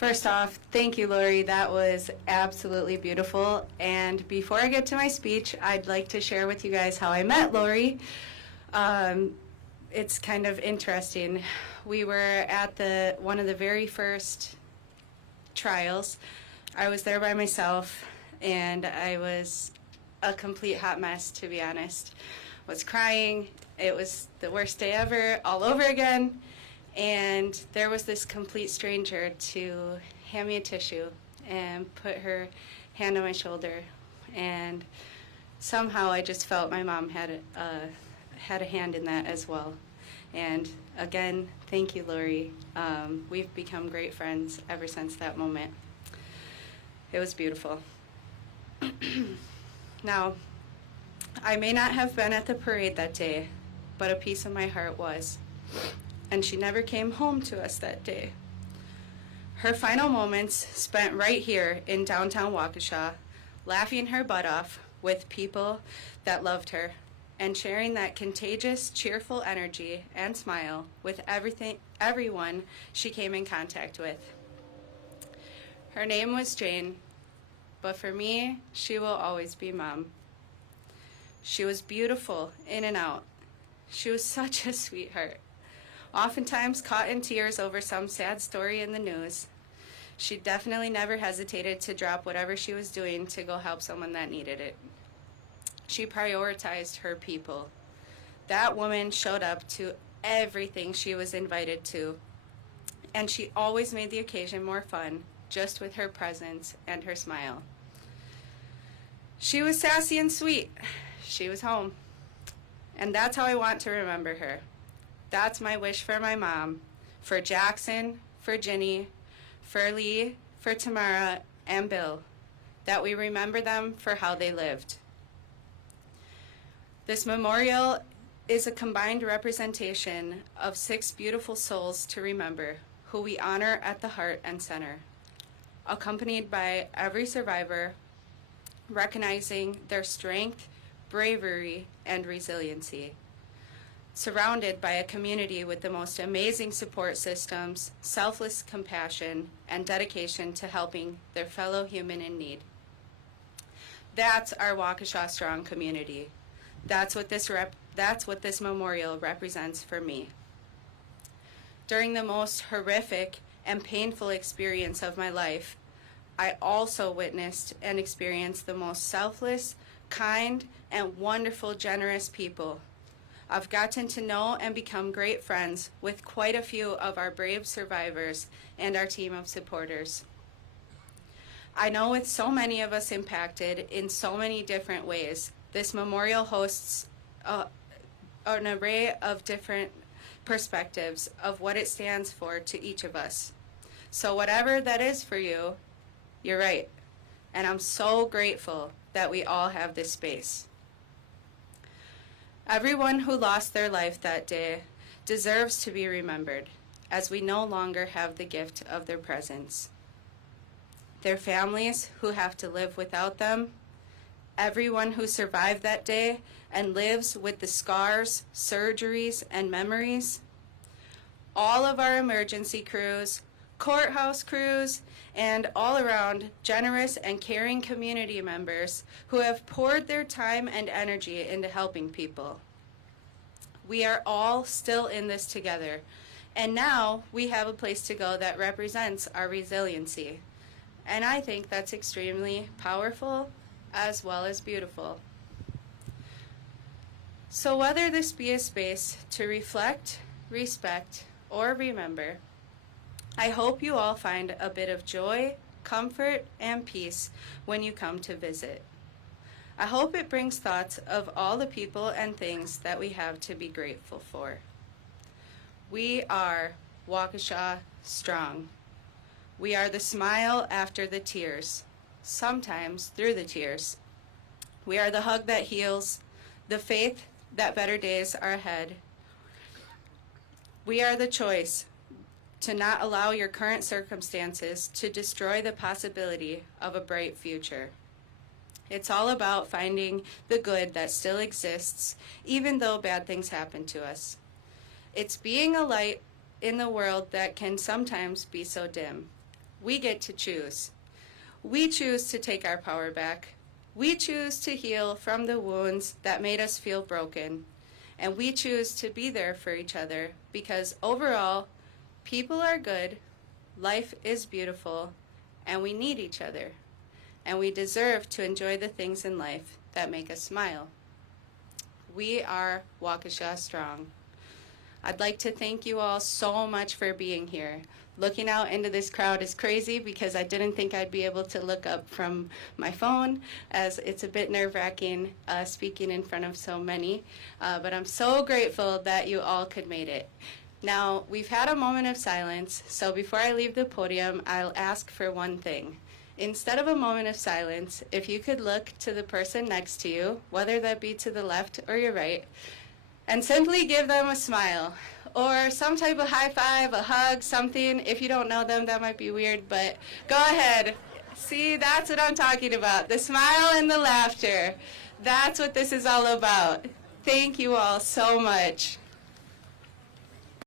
First off, thank you, Lori. That was absolutely beautiful. And before I get to my speech, I'd like to share with you guys how I met Lori. It's kind of interesting. We were at one of the very first trials. I was there by myself, and I was a complete hot mess, to be honest. Was crying. It was the worst day ever, all over again. And there was this complete stranger to hand me a tissue and put her hand on my shoulder. And somehow I just felt my mom had a hand in that as well. And again, thank you, Lori. We've become great friends ever since that moment. It was beautiful. Now, I may not have been at the parade that day, but a piece of my heart was. And she never came home to us that day. Her final moments spent right here in downtown Waukesha, laughing her butt off with people that loved her and sharing that contagious, cheerful energy and smile with everyone she came in contact with. Her name was Jane, but for me, she will always be Mom. She was beautiful in and out. She was such a sweetheart. Oftentimes caught in tears over some sad story in the news, she definitely never hesitated to drop whatever she was doing to go help someone that needed it. She prioritized her people. That woman showed up to everything she was invited to, and she always made the occasion more fun just with her presence and her smile. She was sassy and sweet. She was home. And that's how I want to remember her. That's my wish for my mom, for Jackson, for Ginny, for Lee, for Tamara, and Bill, that we remember them for how they lived. This memorial is a combined representation of 6 beautiful souls to remember, who we honor at the heart and center, accompanied by every survivor, recognizing their strength, bravery, and resiliency. Surrounded by a community with the most amazing support systems, selfless compassion, and dedication to helping their fellow human in need. That's our Waukesha Strong community. That's what this memorial represents for me. During the most horrific and painful experience of my life, I also witnessed and experienced the most selfless, kind, and wonderful, generous people. I've gotten to know and become great friends with quite a few of our brave survivors and our team of supporters. I know with so many of us impacted in so many different ways, this memorial hosts an array of different perspectives of what it stands for to each of us. So whatever that is for you, you're right. And I'm so grateful that we all have this space. Everyone who lost their life that day deserves to be remembered, as we no longer have the gift of their presence. Their families who have to live without them, everyone who survived that day and lives with the scars, surgeries, and memories, all of our emergency crews, courthouse crews, and all around generous and caring community members who have poured their time and energy into helping people. We are all still in this together, and now we have a place to go that represents our resiliency. And I think that's extremely powerful as well as beautiful. So whether this be a space to reflect, respect, or remember, I hope you all find a bit of joy, comfort, and peace when you come to visit. I hope it brings thoughts of all the people and things that we have to be grateful for. We are Waukesha Strong. We are the smile after the tears, sometimes through the tears. We are the hug that heals, the faith that better days are ahead. We are the choice to not allow your current circumstances to destroy the possibility of a bright future. It's all about finding the good that still exists, even though bad things happen to us. It's being a light in the world that can sometimes be so dim. We get to choose. We choose to take our power back. We choose to heal from the wounds that made us feel broken. And we choose to be there for each other because overall, people are good, life is beautiful, and we need each other. And we deserve to enjoy the things in life that make us smile. We are Waukesha Strong. I'd like to thank you all so much for being here. Looking out into this crowd is crazy because I didn't think I'd be able to look up from my phone, as it's a bit nerve-wracking speaking in front of so many. But I'm so grateful that you all could make it. Now, we've had a moment of silence, so before I leave the podium, I'll ask for one thing. Instead of a moment of silence, if you could look to the person next to you, whether that be to the left or your right, and simply give them a smile or some type of high five, a hug, something. If you don't know them, that might be weird, but go ahead. See, that's what I'm talking about, the smile and the laughter. That's what this is all about. Thank you all so much.